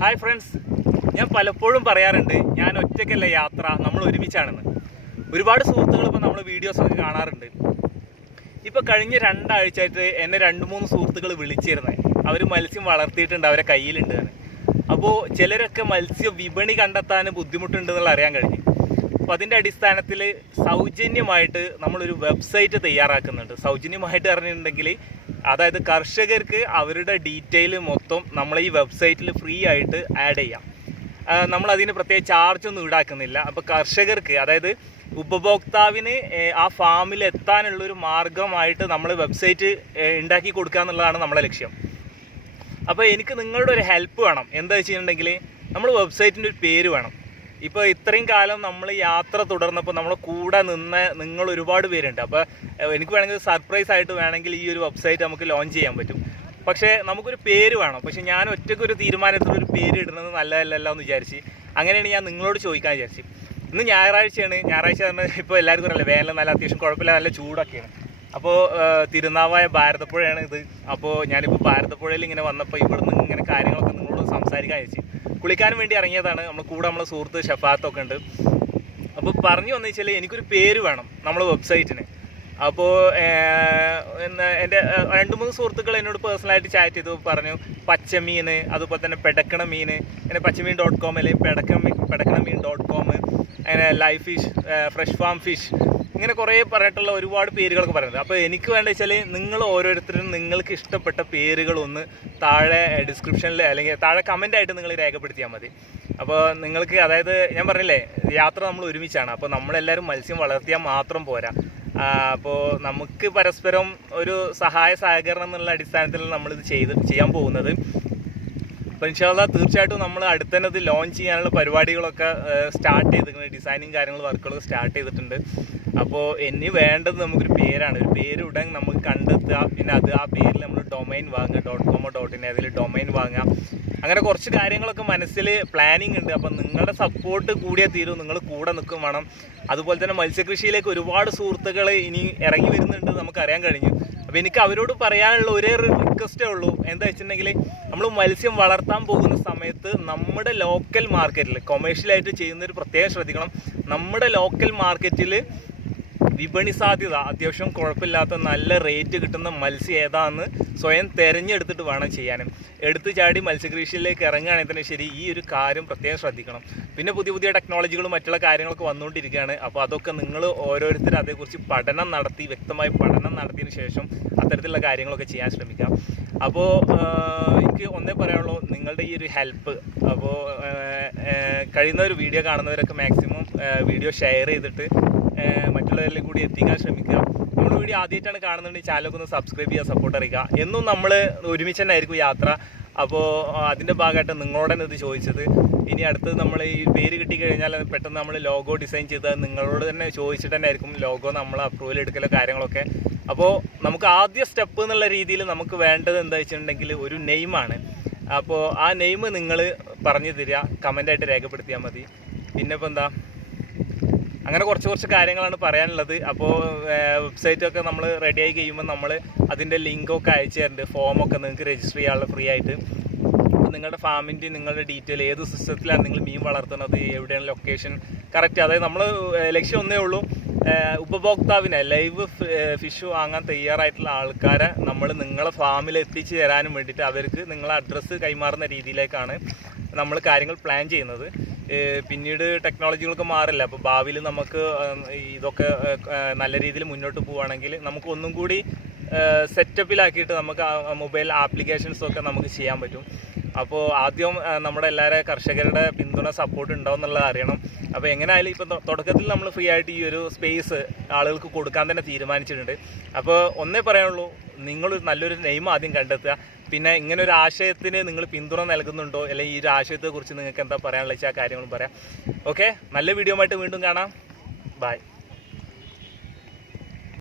Hi friends, ഞാൻ പലപ്പോഴും പറയാറുണ്ട് ഞാൻ ഒറ്റയ്ക്കല്ല യാത്ര, നമ്മൾ ഒരുമിച്ചാണെന്ന്. ഒരുപാട് സുഹൃത്തുക്കൾ ഇപ്പോൾ നമ്മൾ വീഡിയോസൊക്കെ കാണാറുണ്ട്. ഇപ്പോൾ കഴിഞ്ഞ 2 ആഴ്ചയായിട്ട് എന്നെ 2-3 സുഹൃത്തുക്കൾ വിളിച്ചിരുന്നത്. അവർ മത്സ്യം വളർത്തിയിട്ടുണ്ട്, അവരെ കയ്യിലുണ്ട്. അപ്പോൾ ചിലരൊക്കെ മത്സ്യ വിപണി കണ്ടെത്താൻ ബുദ്ധിമുട്ടുണ്ടെന്നുള്ള അറിയാൻ കഴിഞ്ഞു. അപ്പോൾ അതിൻ്റെ അടിസ്ഥാനത്തിൽ സൗജന്യമായിട്ട് നമ്മളൊരു വെബ്സൈറ്റ് തയ്യാറാക്കുന്നുണ്ട്. സൗജന്യമായിട്ട് പറഞ്ഞിട്ടുണ്ടെങ്കിൽ അതായത് കർഷകർക്ക് അവരുടെ ഡീറ്റെയിൽ മൊത്തം നമ്മൾ ഈ വെബ്സൈറ്റിൽ ഫ്രീ ആയിട്ട് ആഡ് ചെയ്യാം. നമ്മളതിന് പ്രത്യേക ചാർജൊന്നും ഈടാക്കുന്നില്ല. അപ്പോൾ കർഷകർക്ക്, അതായത് ഉപഭോക്താവിന് ആ ഫാമിൽ എത്താനുള്ളൊരു മാർഗമായിട്ട് നമ്മൾ വെബ്സൈറ്റ് ഉണ്ടാക്കി കൊടുക്കുക എന്നുള്ളതാണ് നമ്മളെ ലക്ഷ്യം. അപ്പോൾ എനിക്ക് നിങ്ങളുടെ ഒരു ഹെൽപ്പ് വേണം. എന്താ വെച്ചിട്ടുണ്ടെങ്കിൽ നമ്മൾ വെബ്സൈറ്റിൻ്റെ ഒരു പേര് വേണം. ഇപ്പോൾ ഇത്രയും കാലം നമ്മൾ യാത്ര തുടർന്നപ്പോൾ നമ്മളെ കൂടെ നിങ്ങൾ ഒരുപാട് പേരുണ്ട്. അപ്പോൾ എനിക്ക് വേണമെങ്കിൽ സർപ്രൈസ് ആയിട്ട് വേണമെങ്കിൽ ഈ ഒരു വെബ്സൈറ്റ് നമുക്ക് ലോഞ്ച് ചെയ്യാൻ പറ്റും. പക്ഷേ നമുക്കൊരു പേര് വേണം. പക്ഷേ ഞാൻ ഒറ്റയ്ക്കൊരു തീരുമാനത്തിലൊരു പേര് ഇടുന്നത് നല്ലതല്ലല്ലോ എന്ന് വിചാരിച്ച് അങ്ങനെയാണ് ഞാൻ നിങ്ങളോട് ചോദിക്കാൻ വിചാരിച്ചു. ഇന്ന് ഞായറാഴ്ചയാണ്. ഞായറാഴ്ച പറഞ്ഞാൽ ഇപ്പോൾ എല്ലാവർക്കും അറിയില്ല, വേനൽ നല്ല അത്യാവശ്യം കുഴപ്പമില്ല, നല്ല ചൂടൊക്കെയാണ്. അപ്പോൾ തിരുനാവായ ഭാരതപ്പുഴയാണ് ഇത്. അപ്പോൾ ഞാനിപ്പോൾ ഭാരതപ്പുഴയിൽ ഇങ്ങനെ വന്നപ്പോൾ ഇവിടുന്ന് ഇങ്ങനെ കാര്യങ്ങളൊക്കെ നിങ്ങളോട് സംസാരിക്കാൻ വിചാരിച്ചു. കുളിക്കാനും വേണ്ടി ഇറങ്ങിയതാണ്. നമ്മളെ സുഹൃത്ത് ഷഫാത്തൊക്കെ ഉണ്ട്. അപ്പോൾ പറഞ്ഞു വന്നു വെച്ചാൽ എനിക്കൊരു പേര് വേണം നമ്മളെ വെബ്സൈറ്റിന്. അപ്പോൾ എൻ്റെ 2-3 സുഹൃത്തുക്കൾ എന്നോട് പേഴ്സണലായിട്ട് ചാറ്റ് ചെയ്തു, പറഞ്ഞു പച്ചമീൻ, അതുപോലെ തന്നെ പെടക്കണ മീൻ, അങ്ങനെ പച്ചമീൻ.com അല്ലെങ്കിൽ പെടക്കണമീൻ.com, അങ്ങനെ live fish, fresh farm fish, ഇങ്ങനെ കുറേ പറഞ്ഞിട്ടുള്ള ഒരുപാട് പേരുകളൊക്കെ പറയുന്നത്. അപ്പോൾ എനിക്ക് വേണ്ട വെച്ചാൽ നിങ്ങൾ ഓരോരുത്തരും നിങ്ങൾക്ക് ഇഷ്ടപ്പെട്ട പേരുകളൊന്ന് താഴെ ഡിസ്ക്രിപ്ഷനിൽ അല്ലെങ്കിൽ താഴെ കമൻ്റായിട്ട് നിങ്ങൾ രേഖപ്പെടുത്തിയാൽ മതി. അപ്പോൾ നിങ്ങൾക്ക്, അതായത് ഞാൻ പറഞ്ഞില്ലേ യാത്ര നമ്മൾ ഒരുമിച്ചാണ്. അപ്പോൾ നമ്മളെല്ലാവരും മത്സ്യം വളർത്തിയാൽ മാത്രം പോരാ. അപ്പോൾ നമുക്ക് പരസ്പരം ഒരു സഹായ സഹകരണം എന്നുള്ള അടിസ്ഥാനത്തിൽ നമ്മളിത് ചെയ്യാൻ പോകുന്നത്. അപ്പോൾ ഇൻഷാല്ലാ തീർച്ചയായിട്ടും നമ്മൾ അടുത്ത് തന്നെ ഇത് ലോഞ്ച് ചെയ്യാനുള്ള പരിപാടികളൊക്കെ സ്റ്റാർട്ട് ചെയ്തിട്ടുണ്ട്. ഡിസൈനിങ് കാര്യങ്ങൾ വർക്കുകളൊക്കെ സ്റ്റാർട്ട് ചെയ്തിട്ടുണ്ട്. അപ്പോൾ ഇനി വേണ്ടത് നമുക്കൊരു പേരാണ്. ഒരു പേര് ഉടൻ നമുക്ക് കണ്ടെത്തുക, പിന്നെ ആ പേരിൽ നമ്മൾ ഡൊമൈൻ വാങ്ങുക, .com .in അതിൽ ഡൊമൈൻ വാങ്ങുക. അങ്ങനെ കുറച്ച് കാര്യങ്ങളൊക്കെ മനസ്സിൽ പ്ലാനിങ് ഉണ്ട്. അപ്പം നിങ്ങളുടെ സപ്പോർട്ട് കൂടിയേ തീരും, നിങ്ങൾ കൂടെ നിൽക്കും വേണം. അതുപോലെ തന്നെ മത്സ്യകൃഷിയിലേക്ക് ഒരുപാട് സുഹൃത്തുക്കൾ ഇനി ഇറങ്ങി വരുന്നുണ്ട്, നമുക്കറിയാൻ കഴിഞ്ഞു. അപ്പോൾ എനിക്ക് അവരോട് പറയാനുള്ള ഒരേ റിക്വസ്റ്റേ ഉള്ളൂ. എന്താ വെച്ചിട്ടുണ്ടെങ്കിൽ നമ്മൾ മത്സ്യം വളർത്താൻ പോകുന്ന സമയത്ത് നമ്മുടെ ലോക്കൽ മാർക്കറ്റിൽ കൊമേഴ്ഷ്യലായിട്ട് ചെയ്യുന്നൊരു പ്രത്യേകം ശ്രദ്ധിക്കണം. നമ്മുടെ ലോക്കൽ മാർക്കറ്റിൽ വിപണി സാധ്യത അത്യാവശ്യം കുഴപ്പമില്ലാത്ത നല്ല റേറ്റ് കിട്ടുന്ന മത്സ്യം ഏതാണെന്ന് സ്വയം തിരഞ്ഞെടുത്തിട്ട് വേണം ചെയ്യാനും. എടുത്തു ചാടി മത്സ്യകൃഷിയിലേക്ക് ഇറങ്ങുകയാണെങ്കിൽ തന്നെ ശരി, ഈ ഒരു കാര്യം പ്രത്യേകം ശ്രദ്ധിക്കണം. പിന്നെ പുതിയ ടെക്നോളജികളും മറ്റുള്ള കാര്യങ്ങളൊക്കെ വന്നുകൊണ്ടിരിക്കുകയാണ്. അപ്പോൾ അതൊക്കെ നിങ്ങൾ ഓരോരുത്തരും അതേക്കുറിച്ച് വ്യക്തമായി പഠനം നടത്തിയതിന് ശേഷം അത്തരത്തിലുള്ള കാര്യങ്ങളൊക്കെ ചെയ്യാൻ ശ്രമിക്കാം. അപ്പോൾ എനിക്ക് ഒന്നേ പറയാനുള്ളൂ, നിങ്ങളുടെ ഈ ഒരു ഹെൽപ്പ്. അപ്പോൾ കഴിയുന്ന ഒരു വീഡിയോ കാണുന്നവരൊക്കെ മാക്സിമം വീഡിയോ ഷെയർ ചെയ്തിട്ട് മറ്റുള്ളവരിലേക്ക് കൂടി എത്തിക്കാൻ ശ്രമിക്കുക. നമ്മൾ വീഡിയോ ആദ്യമായിട്ടാണ് കാണുന്നുണ്ടെങ്കിൽ ചാനലൊക്കെ ഒന്ന് സബ്സ്ക്രൈബ് ചെയ്യുക, സപ്പോർട്ട് അറിയിക്കുക. എന്നും നമ്മൾ ഒരുമിച്ച് തന്നെ ആയിരിക്കും യാത്ര. അപ്പോൾ അതിൻ്റെ ഭാഗമായിട്ട് നിങ്ങളോടാണ് ഇത് ചോദിച്ചത്. ഇനി അടുത്തത് നമ്മൾ ഈ പേര് കിട്ടിക്കഴിഞ്ഞാൽ പെട്ടെന്ന് നമ്മൾ ലോഗോ ഡിസൈൻ ചെയ്ത് നിങ്ങളോട് തന്നെ ചോദിച്ചിട്ട് തന്നെ ആയിരിക്കും ലോഗോ നമ്മൾ അപ്രൂവൽ എടുക്കലോ കാര്യങ്ങളൊക്കെ. അപ്പോൾ നമുക്ക് ആദ്യ സ്റ്റെപ്പ് എന്നുള്ള രീതിയിൽ നമുക്ക് വേണ്ടത് എന്താ വെച്ചിട്ടുണ്ടെങ്കിൽ ഒരു നെയിമാണ്. അപ്പോൾ ആ നെയിം നിങ്ങൾ പറഞ്ഞു തരിക, കമൻ്റായിട്ട് രേഖപ്പെടുത്തിയാൽ മതി. പിന്നെ ഇപ്പോൾ എന്താ, അങ്ങനെ കുറച്ച് കാര്യങ്ങളാണ് പറയാനുള്ളത്. അപ്പോൾ വെബ്സൈറ്റൊക്കെ നമ്മൾ റെഡിയായി കഴിയുമ്പോൾ നമ്മൾ അതിൻ്റെ ലിങ്കൊക്കെ അയച്ചു തരുന്നുണ്ട്. ഫോമൊക്കെ നിങ്ങൾക്ക് രജിസ്റ്റർ ചെയ്യാനുള്ള ഫ്രീ ആയിട്ട്. നിങ്ങളുടെ ഫാമിൻ്റെ നിങ്ങളുടെ ഡീറ്റെയിൽ, ഏത് സിസ്റ്റത്തിലാണ് നിങ്ങൾ മീൻ വളർത്തുന്നത്, എവിടെയാണ് ലൊക്കേഷൻ കറക്റ്റ്. അതായത് നമ്മൾ ലക്ഷ്യം ഒന്നേ ഉള്ളൂ, ഉപഭോക്താവിനെ ലൈവ് ഫിഷ് വാങ്ങാൻ തയ്യാറായിട്ടുള്ള ആൾക്കാരെ നമ്മൾ നിങ്ങളെ ഫാമിൽ എത്തിച്ചു തരാനും വേണ്ടിയിട്ട് അവർക്ക് നിങ്ങളെ അഡ്രസ്സ് കൈമാറുന്ന രീതിയിലേക്കാണ് നമ്മൾ കാര്യങ്ങൾ പ്ലാൻ ചെയ്യുന്നത്. പിന്നീട് ടെക്നോളജികളൊക്കെ മാറില്ല. അപ്പോൾ ഭാവിയിൽ നമുക്ക് ഇതൊക്കെ നല്ല രീതിയിൽ മുന്നോട്ട് പോവുകയാണെങ്കിൽ നമുക്ക് ഒന്നും കൂടി സെറ്റപ്പിലാക്കിയിട്ട് നമുക്ക് മൊബൈൽ ആപ്ലിക്കേഷൻസൊക്കെ നമുക്ക് ചെയ്യാൻ പറ്റും. അപ്പോൾ ആദ്യം നമ്മുടെ എല്ലാവരും കർഷകരുടെ പിന്തുണ, സപ്പോർട്ട് ഉണ്ടാവും എന്നുള്ളത് അറിയണം. അപ്പോൾ എങ്ങനെയായാലും ഇപ്പോൾ തുടക്കത്തിൽ നമ്മൾ ഫ്രീ ആയിട്ട് ഈ ഒരു സ്പേസ് ആളുകൾക്ക് കൊടുക്കാൻ തന്നെ തീരുമാനിച്ചിട്ടുണ്ട്. അപ്പോൾ ഒന്നേ പറയാനുള്ളൂ, നിങ്ങൾ നല്ലൊരു നെയിം ആദ്യം കണ്ടെത്തുക. പിന്നെ ഇങ്ങനെ ഒരു ആശയത്തിന് നിങ്ങൾ പിന്തുണ നൽകുന്നുണ്ടോ, അല്ലെങ്കിൽ ഈ ഒരു ആശയത്തെക്കുറിച്ച് നിങ്ങൾക്ക് എന്താ പറയാനുള്ള വെച്ചാൽ ആ കാര്യങ്ങളും പറയാം. ഓക്കെ, നല്ല വീഡിയോ ആയിട്ട് വീണ്ടും കാണാം. ബൈ.